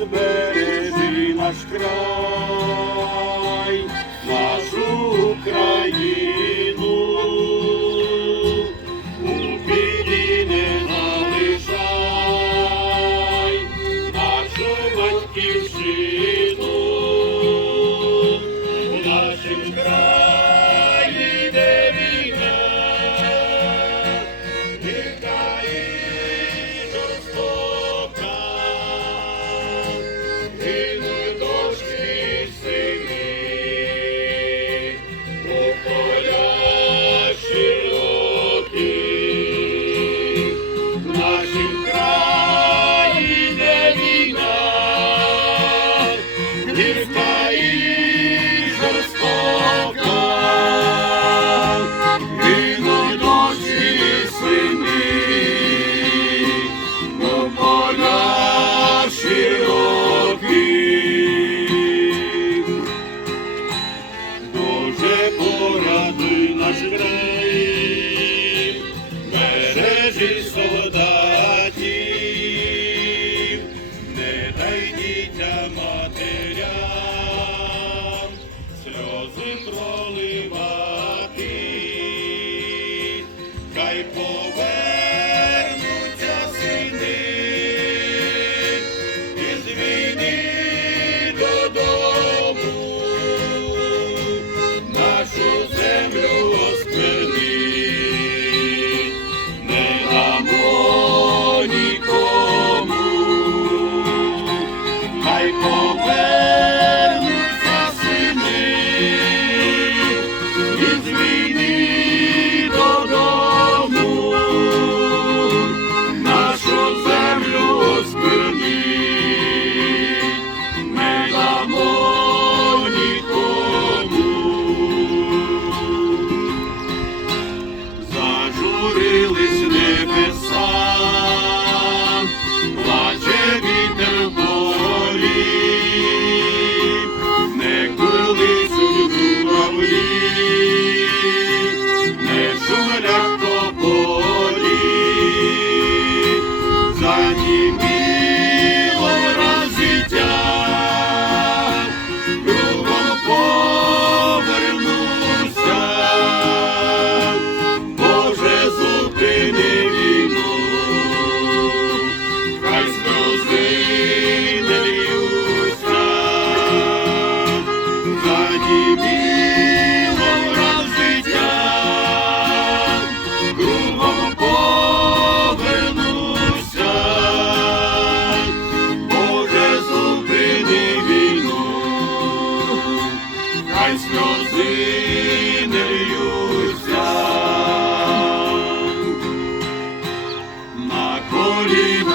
збережи наш край, You.